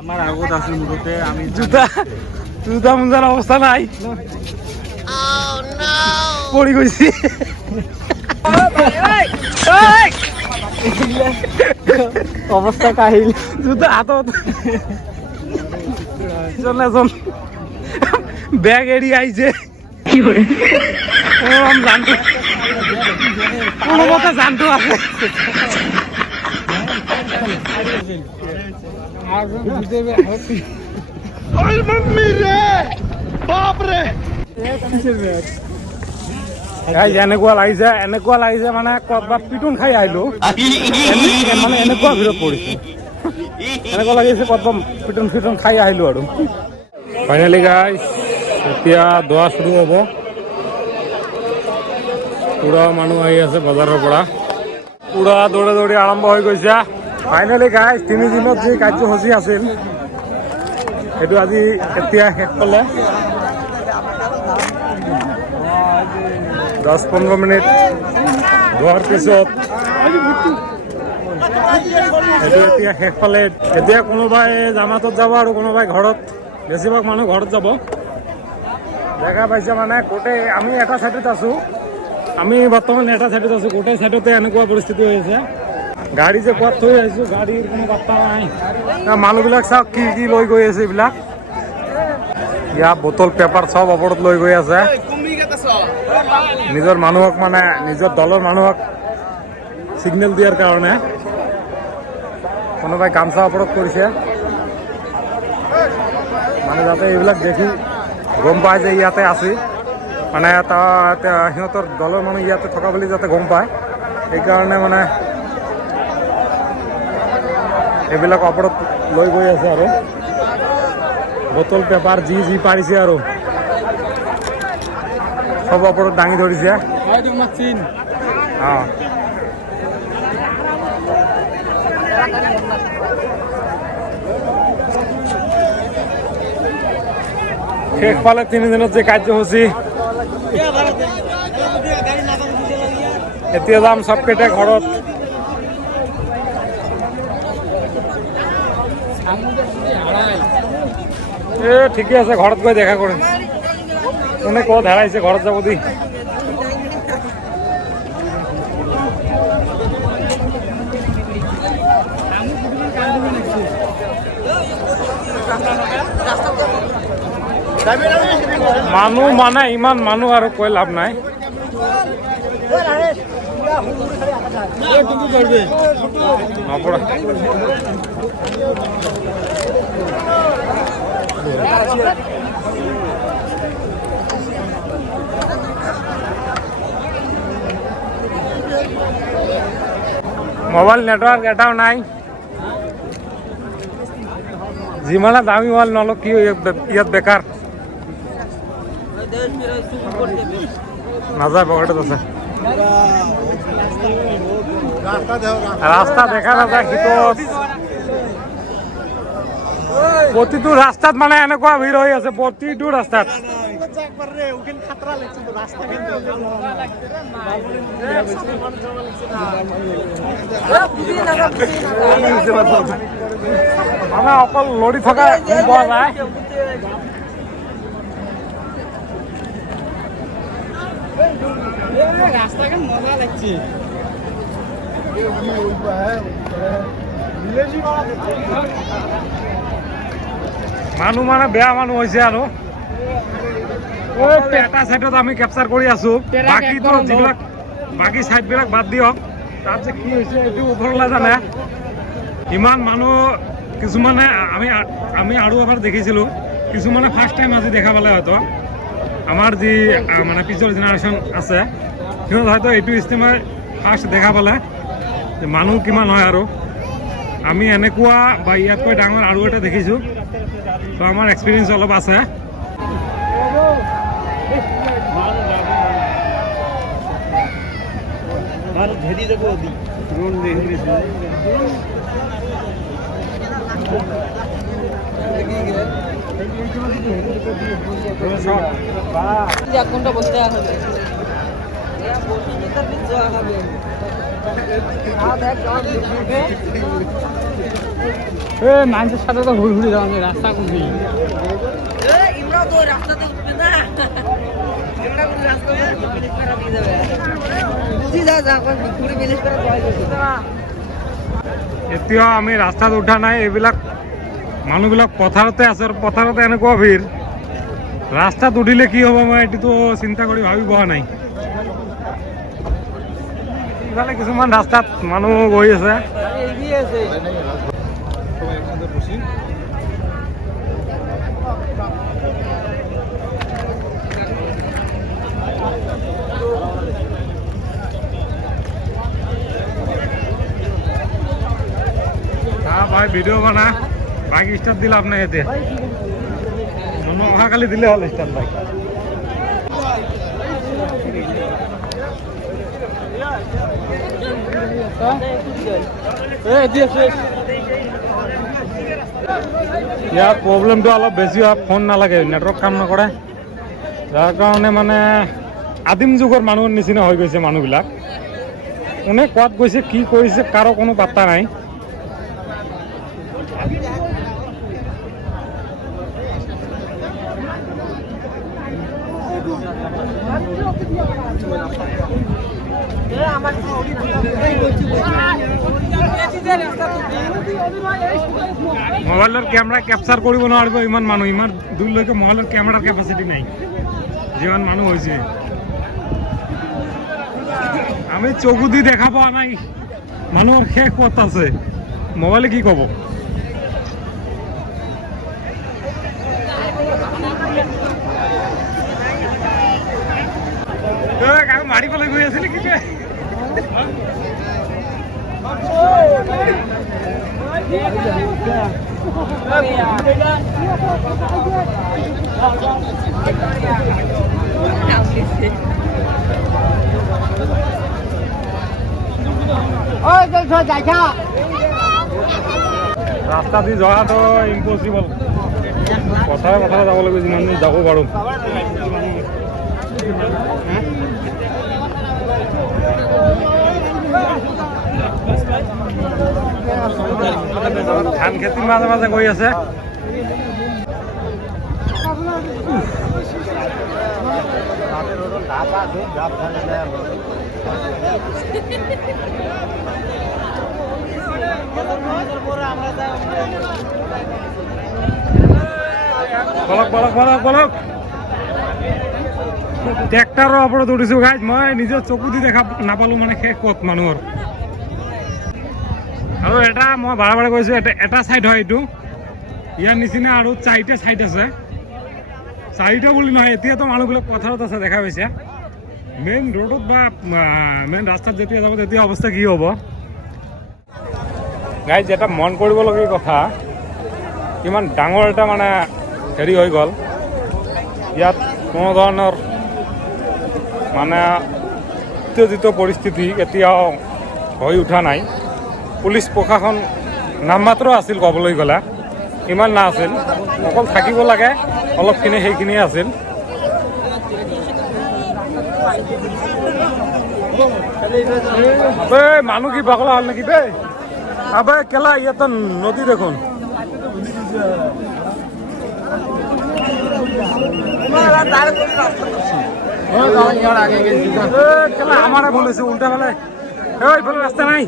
আমাৰ আগত আছে মুখতে আমি জুতা জুতা মোজাৰ অৱস্থা নাই পৰি গৈছে অবস্থা কাহিল জুতা হাতত এজন বেগ এৰি আহিছে জানটো কোনোমতে জানটো আছে এনেকুৱা লাগিছে মানে ক'ৰবাত পিটন খাই আহিলো মানে এনেকুৱা ভিৰত পৰিছে এনেকুৱা লাগিছে ক'ৰবাত পিটন খাই আহিলো আৰু ফাইনেলি গাইজ এতিয়া দোৱা শুৰু হ'ব পুৰা মানুহ আহি আছে বজাৰৰ পৰা পুৰা দৌৰি আৰম্ভ হৈ গৈছে ফাইনেলি গাইজ 3 দিনত যি কাৰ্যসূচী আছিল সেইটো আজি এতিয়া শেষ হ'লে 10-15 মিনিট দৌৰাৰ পিছত সেইটো এতিয়া শেষ হ'লে এতিয়া কোনোবাই জামাতত যাব আৰু কোনোবাই ঘৰত বেছিভাগ মানুহ ঘৰত যাব দেখা পাইছে মানে গোটেই আমি এটা সাইডত আছো আমি বৰ্তমান এটা সাইডত আছো গোটেই সাইডতে এনেকুৱা পৰিস্থিতি হৈছে গাড়ী যে ক'ত থৈ আহিছো গাড়ীৰ কোনো পাত্তা নাই মানুহবিলাক চাওক কি লৈ গৈ আছে এইবিলাক ইয়াত বটল পেপাৰ চব ওপৰত লৈ গৈ আছে নিজৰ মানুহক মানে নিজৰ দলৰ মানুহক সিগনেল দিয়াৰ কাৰণে কোনোবাই গামছা ওপৰত কৰিছে মানে যাতে এইবিলাক দেখি গম পায় যে ইয়াতে আছে মানে সিহঁতৰ দলৰ মানুহ ইয়াতে থকা বুলি যাতে গম পায় সেইকাৰণে মানে এইবিলাক ওপৰত লৈ গৈ আছে আৰু বটল পেপাৰ যি পাৰিছে আৰু সব ওপৰত দাঙি ধৰিছে শেষ পালে 3 দিনত যে কাৰ্যসূচী এতিয়া যাম চবকেইটা ঘৰত ঠিকে আছে ঘৰত গৈ দেখা কৰিম কোনে ক'ত হেৰাইছে ঘৰত যাব দি মানুহ মানে ইমান মানুহ আৰু কৈ লাভ নাই মোবাইল নেটওয়াৰ্ক এটাও নাই যিমানে দামী মোবাইল নলক কি ইয়াত বেকাৰ নাযায় পকেটত আছে ৰাস্তা দেখা নাযায় শীতত প্ৰতিটো ৰাস্তাত মানে এনেকুৱা ভিৰ হৈ আছে প্ৰতিটো ৰাস্তাত মানে অকল লৰি থকা পোৱা যায় ৰাস্তাঘাট মজা লাগছে মানুহ মানে বেয়া মানুহ হৈছে আৰু এটা সাইডত আমি কেপচাৰ কৰি আছো বাকীটো যিবিলাক বাকী সাইডবিলাক বাদ দিয়ক তাত যে কি হৈছে এইটো ওপৰলৈ জানে ইমান মানুহ কিছুমানে আমি আৰু এবাৰ দেখিছিলোঁ কিছুমানে ফাৰ্ষ্ট টাইম আজি দেখা পালে হয়তো আমাৰ যি মানে পিছৰ জেনেৰেশ্যন আছে সিহঁত হয়তো এইটো ইষ্টেমাৰ ফাৰ্ষ্ট দেখা পালে যে মানুহ কিমান হয় আৰু আমি এনেকুৱা বা ইয়াতকৈ ডাঙৰ আৰু এটা দেখিছোঁ তো আমাৰ এক্সপিৰিয়েঞ্চ অলপ আছে মানুষেৰ সাথে তো ঘুৰে ঘুৰে যাওয়া ৰাস্তা খুঁজি এতিয়াও আমি ৰাস্তাত উঠা নাই এইবিলাক মানুহবিলাক পথাৰতে আছে আৰু পথাৰতে এনেকুৱা ভিৰ ৰাস্তাত উঠিলে কি হ'ব মই এইটোতো চিন্তা কৰি ভাবি পোৱা নাই ইফালে কিছুমান ৰাস্তাত মানুহ গৈ আছে ভাই ভিডিও বানা বাইক স্টাৰ্ট দিলে আপনাৰ এতে অহাকালি দিলে হল স্টাৰ্ট বাইক ইয়াৰ প্ৰব্লেমটো অলপ বেছি হয় ফোন নালাগে নেটৱৰ্ক কাম নকৰে যাৰ কাৰণে মানে আদিম যুগৰ মানুহৰ নিচিনা হৈ গৈছে মানুহবিলাক কোনে ক'ত গৈছে কি কৰিছে কাৰো কোনো পাত্তা নাই মোবাইলৰ কেমেৰা কেপচাৰ কৰিব নোৱাৰিব ইমান মানুহ ইমান দূৰলৈকে মোবাইলৰ কেমেৰাৰ কেপাচিটি নাই যিমান মানুহ হৈছে আমি চকু দি দেখা পোৱা নাই মানুহৰ শেষ ক'ত আছে মোবাইলে কি ক'ব মাৰিবলৈ গৈ আছিলে কি ৰাস্তা দি যোৱাটো ইম্পচিবল পথাৰে পথাৰে যাব লাগিব যিমান দিন যাব পাৰোঁ ধান খেতিৰ মাজে মাজে গৈ আছে বলক ট্ৰেক্টৰৰ ওপৰত উঠিছো গাইজ মই নিজৰ চকু দি দেখা নাপালো মানে শেষ ক'ত মানুহৰ আৰু এটা মই বাৰে বাৰে কৈছোঁ এটা ছাইড হয় এইটো ইয়াৰ নিচিনা আৰু চাৰিটা ছাইড আছে চাৰিটা বুলি নহয় এতিয়াতো মানুহবিলাক পথাৰত আছে দেখা পাইছে মেইন ৰোডত বা মেইন ৰাস্তাত যেতিয়া যাব তেতিয়া অৱস্থা কি হ'ব গাইজ এটা মন কৰিবলগীয়া কথা কিমান ডাঙৰ এটা মানে হেৰি হৈ গ'ল ইয়াত কোনো ধৰণৰ মানে উত্তেজিত পৰিস্থিতি এতিয়াও হৈ উঠা নাই পুলিচ প্ৰশাসন নামমাত্ৰ আছিল ক'বলৈ গ'লে ইমান নাছিল অকল থাকিব লাগে অলপখিনি সেইখিনিয়ে আছিল মানুহ কি পাগলা হ'ল নেকি বে আবে কেলা ইয়াত নদী দেখোন আমারে বলেছে উল্টা ফেলে এইফালে রাস্তা নাই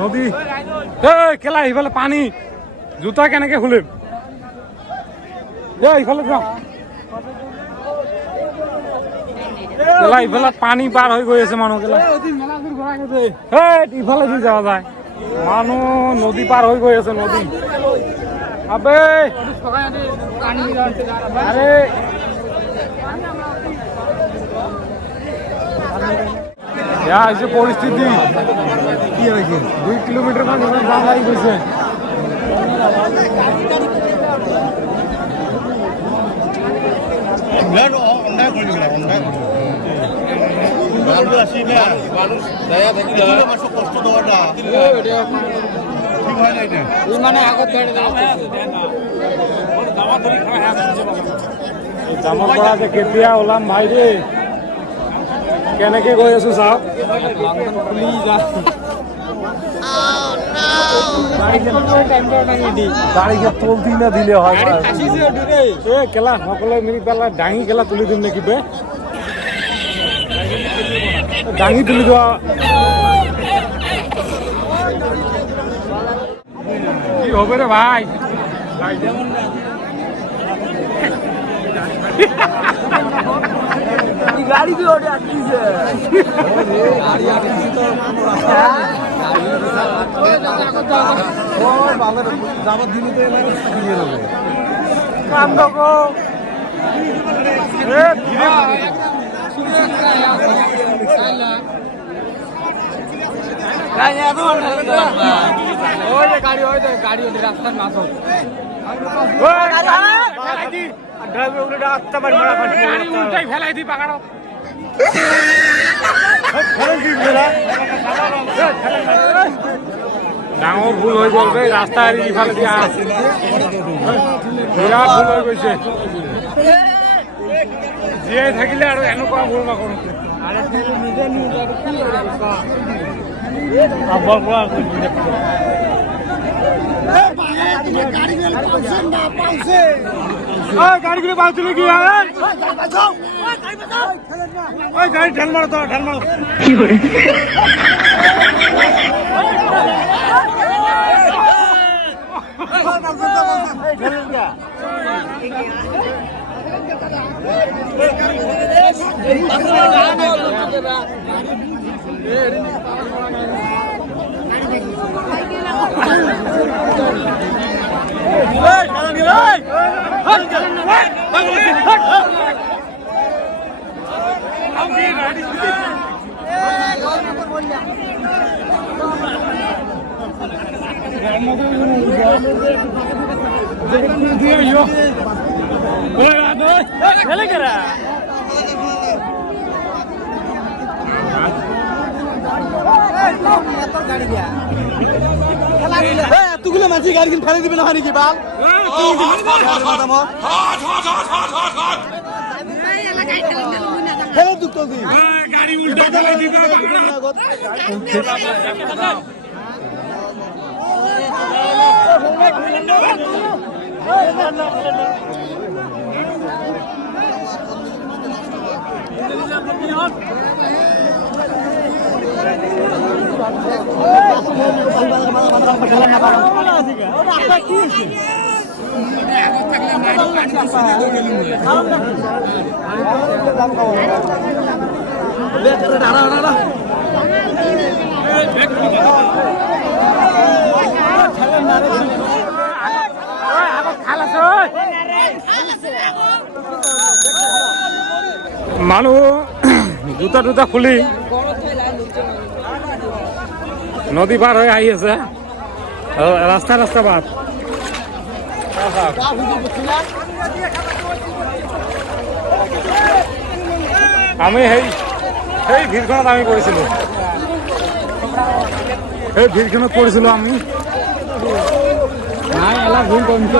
নদী কেলা এইফালে পানী জোতা কেনেকে খুলিম এইফালে যাওঁ কেলা ইফালে পানী পাৰ হৈ গৈ আছে মানুহ কেলা ইফালে দি যাওয়া যায় মানুহ নদী পাৰ হৈ গৈ আছে নদী আবে আৰে ইয়া হৈছে পৰিস্থিতি কি হৈছে 2 কিলোমিটাৰ মান যাম লাগি গৈছে মানে আগত জামৰ পৰা যে কেতিয়া ওলাম ভাই দেই কেনেকে গৈ আছো চাওক গাড়ীকে তলতি না দিলে হয় কেলা সকলে মিলি পেলাই ডাঙি কেলা তুলি দিম নেকি বে ডাঙি তুলি দেওয়া কি হবে রে ভাই গাড়ি দিয়ে ওটা আটকিছে গাড়ি রাস্তার মাছ ফেলাই দি পাকাড়ো ডাঙৰ ভুল হৈ গ'ল বে ৰাস্তা এৰি ইফালে দিয়া বিৰাট ভুল হৈ গৈছে জীয়াই থাকিলে আৰু এনেকুৱা ভুল নকৰো গাড়িগুলো পাচ্ছিল কি গাড়ি ঠেল মারো তো ঠেল মারো কি করে এতগুলো মানুষ গাড়ি কিনে ফেলে দিবে না নাকি বাল ফেলে দুঃখ গাড়ি উল্টে ফেলে দিবে মানুহ জোতা টুতা খুলি নদী পাৰ হৈ আহি আছে ৰাস্তা ৰাস্তা বাট আমি সেই ভিৰখনত আমি পৰিছিলোঁ সেই ভিৰখনত পৰিছিলোঁ আমি ভুল কমছে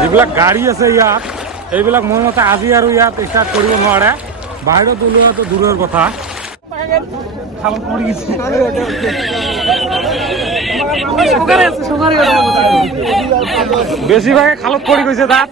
যিবিলাক গাড়ী আছে ইয়াত এইবিলাক মোৰ মতে আজি আৰু ইয়াত ষ্টাৰ্ট কৰিব নোৱাৰে বাহিৰত ওলোৱাটো দূৰৰ কথা বেছিভাগে খালত পৰি গৈছে তাত